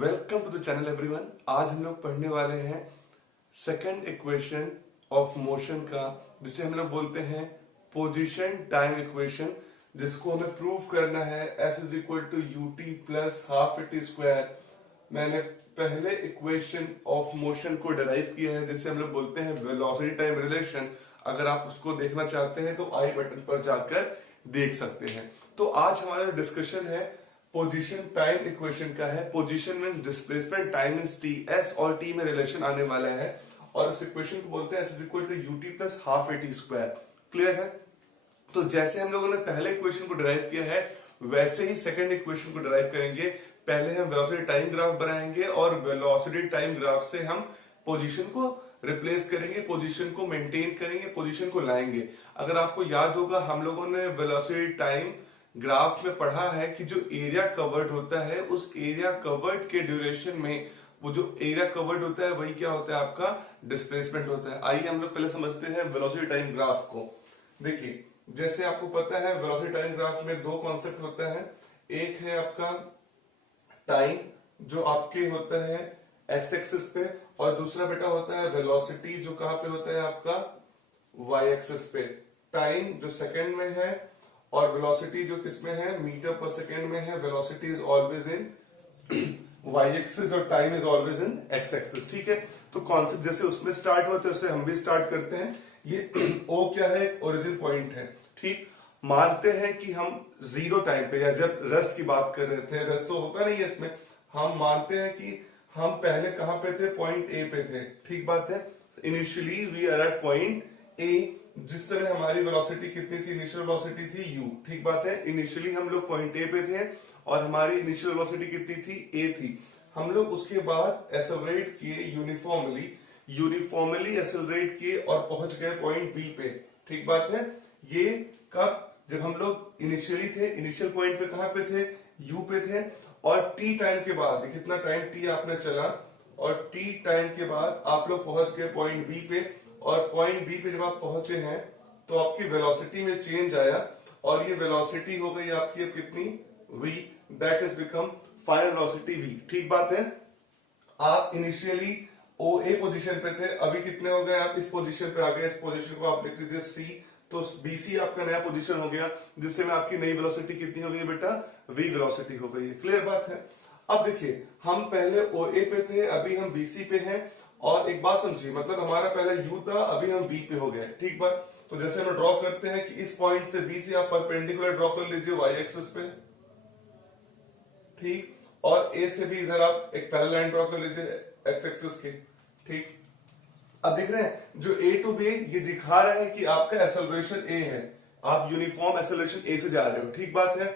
Welcome to the channel everyone. आज हम लोग पढ़ने वाले हैं सेकंड इक्वेशन ऑफ मोशन का, जिसे हम लोग बोलते हैं पोजीशन टाइम इक्वेशन, जिसको हमें प्रूव करना है S is equal to UT plus half AT square. मैंने पहले इक्वेशन ऑफ मोशन को डिराइव किया है, जिसे हम लोग बोलते हैं वेलोसिटी टाइम रिलेशन। अगर आप उसको देखना चाहते हैं तो आई बटन पर जाकर देख सकते हैं। तो आज हमारा डिस्कशन है पोजीशन टाइम इक्वेशन का है। Position means displacement, time means T, S और टी में रिलेशन आने वाला है और उस इक्वेशन को बोलते हैं S is equal to UT plus half A T square. Clear है? तो जैसे हम लोगों ने पहले इक्वेशन को डिराइव किया है, वैसे ही सेकंड इक्वेशन को डिराइव करेंगे। पहले हम वेलोसिटी टाइम ग्राफ बनाएंगे और वेलोसिटी टाइम ग्राफ से हम पोजीशन को रिप्लेस करेंगे, पोजीशन को मेंटेन करेंगे, पोजीशन को लाएंगे। अगर आपको याद होगा, हम लोगों ने वेलोसिटी टाइम ग्राफ में पढ़ा है कि जो एरिया कवर्ड होता है, उस एरिया कवर्ड के ड्यूरेशन में वो जो एरिया कवर्ड होता है वही क्या होता है, आपका डिस्प्लेसमेंट होता है। आइए हम लोग पहले समझते हैं वेलोसिटी टाइम ग्राफ को। देखिए, जैसे आपको पता है वेलोसिटी टाइम ग्राफ में दो कॉन्सेप्ट होता है। एक है आपका टाइम, जो आपके होता है एक्स एक्सिस पे, और दूसरा बेटा होता है वेलोसिटी, जो कहां पे होता है आपका वाई एक्सिस पे। टाइम जो सेकंड में है और वेलोसिटी जो किसमें है, मीटर पर सेकंड में है। Velocity is always in Y axis और time is always in X axis. ठीक है, तो कॉन्सेप्ट जैसे उसमें स्टार्ट हुआ था उससे हम भी स्टार्ट करते हैं। ये ओ क्या है, ओरिजिन पॉइंट है। ठीक, मानते हैं कि हम जीरो टाइम पे, या जब रेस्ट की बात कर रहे थे, रेस्ट तो होगा नहीं है इसमें, हम मानते हैं कि हम पहले कहां पे थे, पॉइंट ए पे थे। ठीक बात है। Initially we are at point A, जिस समय हमारी वेलोसिटी कितनी थी, इनिशियल वेलोसिटी थी u। ठीक बात है। इनिशियली हम लोग पॉइंट ए पे थे और हमारी इनिशियल वेलोसिटी कितनी थी, a थी। हम लोग उसके बाद एसेलरेट किए यूनिफॉर्मली एसेलरेट किए और पहुंच गए पॉइंट बी पे। ठीक बात है। ये कब, जब हम लोग इनिशियली थे, इनिशियल पॉइंट पे कहां पे थे, u पे थे, और t टाइम के बाद, कितना टाइम t आपने चला, और t टाइम के बाद आप लोग पहुंच गए पॉइंट बी पे। और पॉइंट बी पे जब आप पहुंचे हैं तो आपकी वेलोसिटी में चेंज आया, और ये वेलोसिटी हो गई आपकी अब कितनी, v, that is become final velocity v। ठीक बात है। आप इनिशियली ओ ए पोजिशन पे थे, अभी कितने हो गए, आप इस पोजीशन पे आ गए। इस पोजीशन को आप लिख लीजिए c, तो बीसी आपका नया पोजीशन हो गया, जिससे में आपकी नई वेलोसिटी कितनी हो गई बेटा, v वेलोसिटी हो गई है। क्लियर बात है। अब देखिए, हम पहले ओ ए पे थे, अभी हम बीसी पे हैं। और एक बात समझिए, मतलब हमारा पहले u था, अभी हम v पे हो गए। ठीक बात। तो जैसे हम ड्रॉ करते हैं कि इस पॉइंट से b से आप परपेंडिकुलर ड्रॉ कर लीजिए y एक्सिस पे। ठीक, और a से भी इधर आप एक पैरेलल लाइन ड्रॉ कर लीजिए x एक्सिस के। ठीक, अब देख रहे हैं जो a टू b ये दिखा रहा है कि आपका एसेलरेशन a है, आप यूनिफॉर्म एसेलरेशन a से जा रहे हो। ठीक बात है।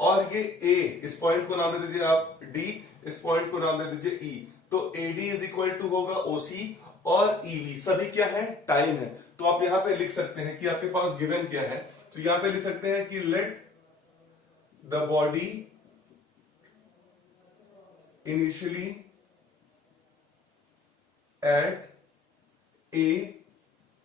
और ये a, इस पॉइंट को नाम दे दीजिए आप d, इस पॉइंट को नाम दे दीजिए e। तो AD इज इक्वल टू होगा OC, और EV सभी क्या है, टाइम है। तो आप यहां पे लिख सकते हैं कि आपके पास गिवन क्या है, तो यहां पे लिख सकते हैं कि let the body initially at A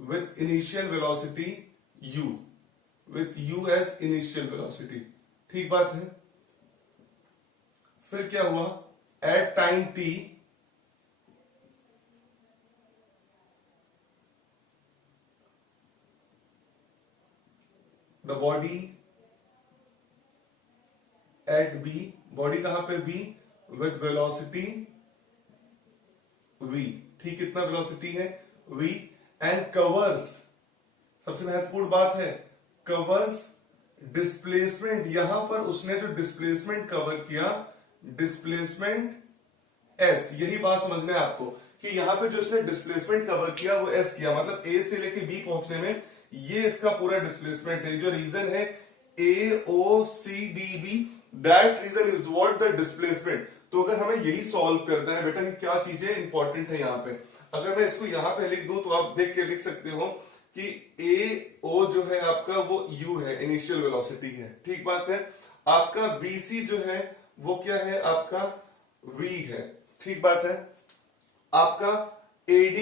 with initial velocity u, with u as initial velocity। ठीक बात है। फिर क्या हुआ, at time t the body at b, body कहां पे b, with velocity v। ठीक, कितना वेलोसिटी है, v, एंड कवर्स, सबसे महत्वपूर्ण बात है, कवर्स डिस्प्लेसमेंट। यहां पर उसने जो डिस्प्लेसमेंट कवर किया, डिस्प्लेसमेंट s, यही बात समझना है आपको कि यहां पे जो इसने डिस्प्लेसमेंट कवर किया वो s किया, मतलब a से लेके b पहुंचने में ये इसका पूरा डिस्प्लेसमेंट है। जो रीजन है AOCDB, that region is what the displacement. तो अगर हमें यही सॉल्व करना है बेटा कि क्या चीजें इंपॉर्टेंट है यहाँ पे, अगर मैं इसको यहां पे लिख दूं तो आप देख के लिख सकते हो कि AO जो है आपका वो u है, इनिशियल वेलोसिटी है। ठीक बात है। आपका BC जो है वो क्या है, आपका v है। ठीक बात है। आपका AD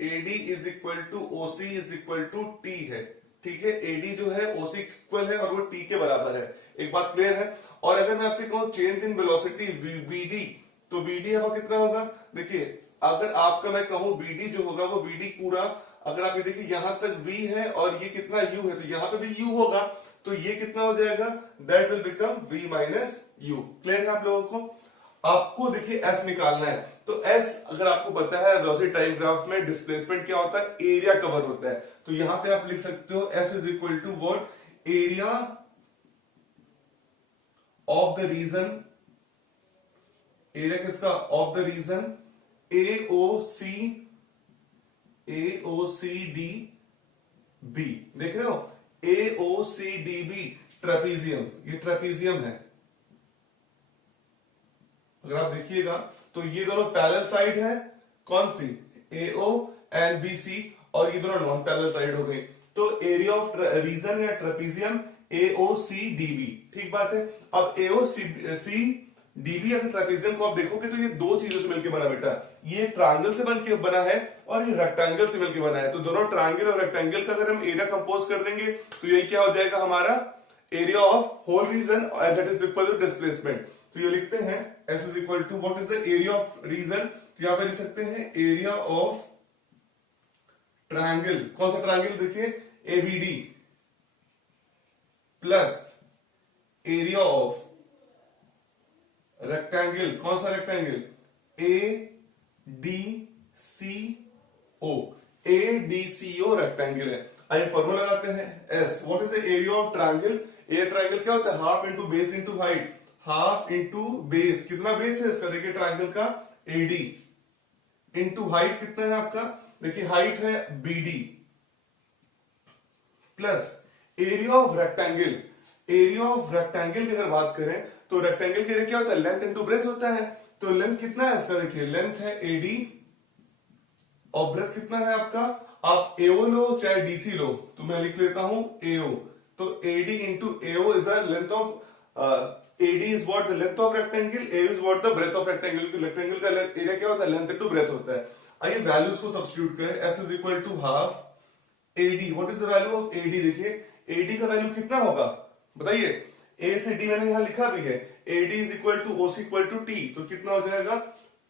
is equal to OC is equal to T है। ठीक है, AD जो है OC इक्वल है और वो T के बराबर है। एक बात क्लियर है। और अगर मैं आपसे कहूं चेंज इन वेलोसिटी BD, तो BD आपका कितना होगा, देखिए अगर आपका मैं कहूं BD जो होगा वो BD पूरा, अगर आप ये देखिए यहां तक V है और ये कितना U है, तो यहां पे भी U होगा, तो ये कितना हो जाएगा, that will become V minus U। Clear है आप लोगों को? आपको देखिए S निकालना है, तो S अगर आपको पता है वेलोसिटी टाइम ग्राफ में डिस्प्लेसमेंट क्या होता है, एरिया कवर होता है, तो यहां पे आप लिख सकते हो S is equal to what, area of the region, area किसका, of the region AOCD B, देख रहे हो, AOCDB ट्रेपीजियम, ये ट्रेपीजियम है, अगर आप देखिएगा तो ये दोनों पैरेलल साइड है, कौन सी, AO एंड BC, और ये दोनों नॉन पैरेलल साइड हो गई, तो एरिया ऑफ रीजन या ट्रेपीजियम AOCDB, ठीक बात है। अब AOCDB अगर ट्रेपीजियम को आप देखोगे तो ये दो चीजों से मिलकर बना बेटा, ये ट्रायंगल से बनके बना है और ये रेक्टेंगल से मिलकर बना है, तो दोनों ट्रायंगल और रेक्टेंगल का अगर हम एरिया कंपोज कर देंगे तो ये क्या हो जाएगा हमारा, area of whole region and that is equal to displacement. तो ये लिखते हैं S is equal to what is the area of region, तो यहां पे लिख सकते हैं एरिया ऑफ ट्रायंगल, कौन सा ट्रायंगल, देखिए ABD, plus area of rectangle, कौन सा रेक्टेंगल, ADCO रेक्टेंगल है। आइए फॉर्मूला लगाते हैं, S what is the area of triangle, area triangle क्या होता है, half into base into height, half into base, कितना बेस है इसका, देखिए ट्रायंगल का AD, इंटू हाइट कितना है आपका, देखिए हाइट है BD, plus area of rectangle, area of rectangle की अगर बात करें तो रेक्टेंगल के एरिया क्या होता है, लेंथ इंटू ब्रेथ होता है, तो लेंथ कितना है इसका, देखिए लेंथ है AD और ब्रेथ कितना है आपका, आप AO लो चाहे DC लो, तो मैं लिख लेता हूं AO, तो AD into AO is the length of, AD is what the length of rectangle, AO is what the breadth of rectangle, क्योंकि रेक्टेंगल का एरिया क्या होता है, लेंथ इंटू ब्रेथ होता है। आइए वैल्यूज को सब्स्टिट्यूट करें, S is equal to half AD, what is the value of AD, देखिए AD का वैल्यू कितना होगा बताइए, A से D मैंने यहां लिखा भी है, AD is equal to OC equal to T, तो कितना हो जाएगा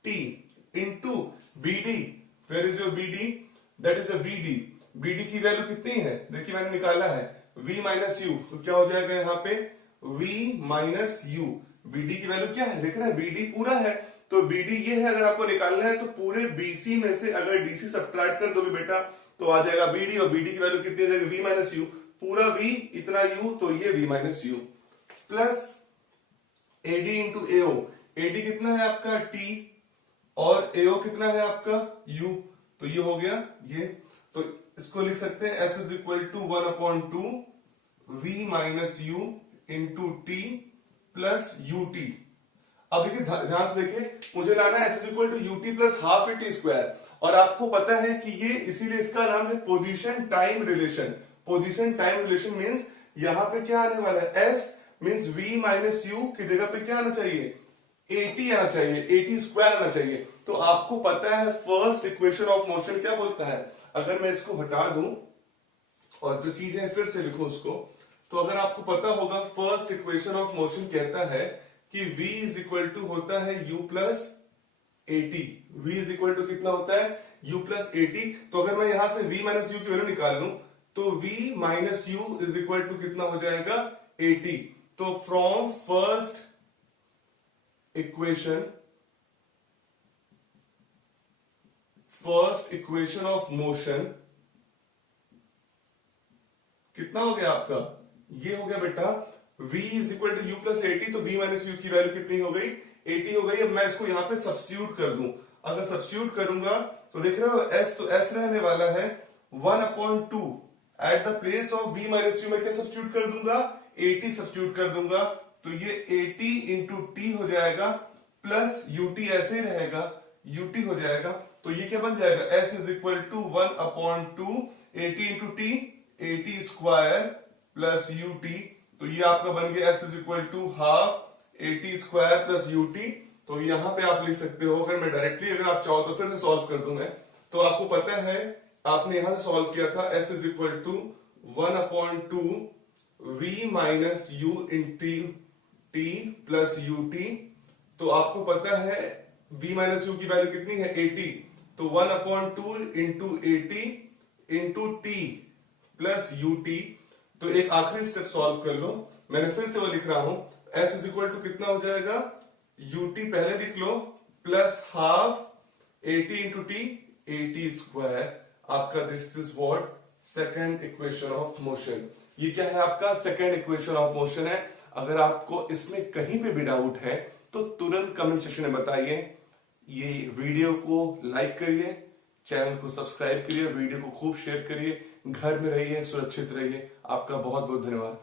T into BD, where is your BD, that is a VD, BD की वैल्यू कितनी है, देखिए मैंने निकाला है V माइनस U, तो क्या हो जाएगा यहाँ पे V माइनस U, BD की वैल्यू क्या है, देख रहे हैं BD पूरा है, तो BD ये है, अगर आपको निकालना है तो पूरे BC में से अगर DC सब्ट्रैक्ट कर दोगे बेटा तो आ जाएगा BD, और BD की वैल्यू कितनी आ जाएगी, V माइनस U, पूरा V इतना U, तो ये V minus U, plus AD into AO, AD कितना है आपका T और AO कितना है आपका U, तो ये हो गया ये, तो इसको लिख सकते हैं S is equal to 1/2 V minus U into T plus UT। अब देखिए ध्यान से देखिए, मुझे लाना है S is equal to UT plus half AT square, और आपको पता है कि ये इसीलिए इसका नाम है position time relation. Position time relation means यहां पे क्या आने वाला है, S means V minus U की जगह पे क्या आना चाहिए, AT आना चाहिए, AT स्क्वायर आना चाहिए। तो आपको पता है फर्स्ट इक्वेशन ऑफ मोशन क्या बोलता है, अगर मैं इसको हटा दूं और जो चीज है फिर से लिखो उसको, तो अगर आपको पता होगा फर्स्ट इक्वेशन ऑफ मोशन कहता है कि V इज इक्वल टू होता है U plus AT, V is equal to कितना होता है U प्लस AT, तो अगर मैं यहां से V माइनस U की वैल्यू निकाल लूं तो V minus U is equal to कितना हो जाएगा AT। तो from first equation of motion कितना हो गया आपका, ये हो गया बेटा V is equal to U plus AT, तो V माइनस यू की वैल्यू कितनी हो गई, AT हो गई। अब मैं इसको यहां पे सब्स्टिट्यूट कर दूं, अगर सब्स्टिट्यूट करूंगा तो देख रहे हो S, तो S रहने वाला है 1/2, at the place of V minus you मैं क्या सब्स्टिट्यूट कर दूंगा, AT सब्स्टिट्यूट कर दूंगा, तो ये AT इंटू T हो जाएगा प्लस UT ऐसे ही रहेगा, UT हो जाएगा, तो ये क्या बन जाएगा, S is equal to 1/2 AT into T, AT square plus UT, तो ये आपका बन गया S is equal to half AT square plus UT। तो यहां पे आप लिख सकते हो, अगर मैं डायरेक्टली अगर आप चाहो तो फिर से सॉल्व कर दूं मैं, तो आपको पता है आपने यहां से सॉल्व किया था S is equal to 1/2 V minus U into T plus UT, तो आपको पता है v माइनस यू की वैल्यू कितनी है 80, तो 1/2 into 80 into T plus U T. तो एक आखिरी स्टेप सॉल्व कर लो, मैंने फिर से वो लिख रहा हूं, s इज इक्वल टू कितना हो जाएगा, ut पहले लिख लो plus half 80 into T 80 square, आपका this is what second equation of motion. ये क्या है, आपका सेकंड इक्वेशन ऑफ मोशन है। अगर आपको इसमें कहीं पे भी डाउट है तो तुरंत कमेंट सेक्शन में बताइए। ये वीडियो को लाइक करिए, चैनल को सब्सक्राइब करिए, वीडियो को खूब शेयर करिए, घर में रहिए, सुरक्षित रहिए। आपका बहुत बहुत धन्यवाद।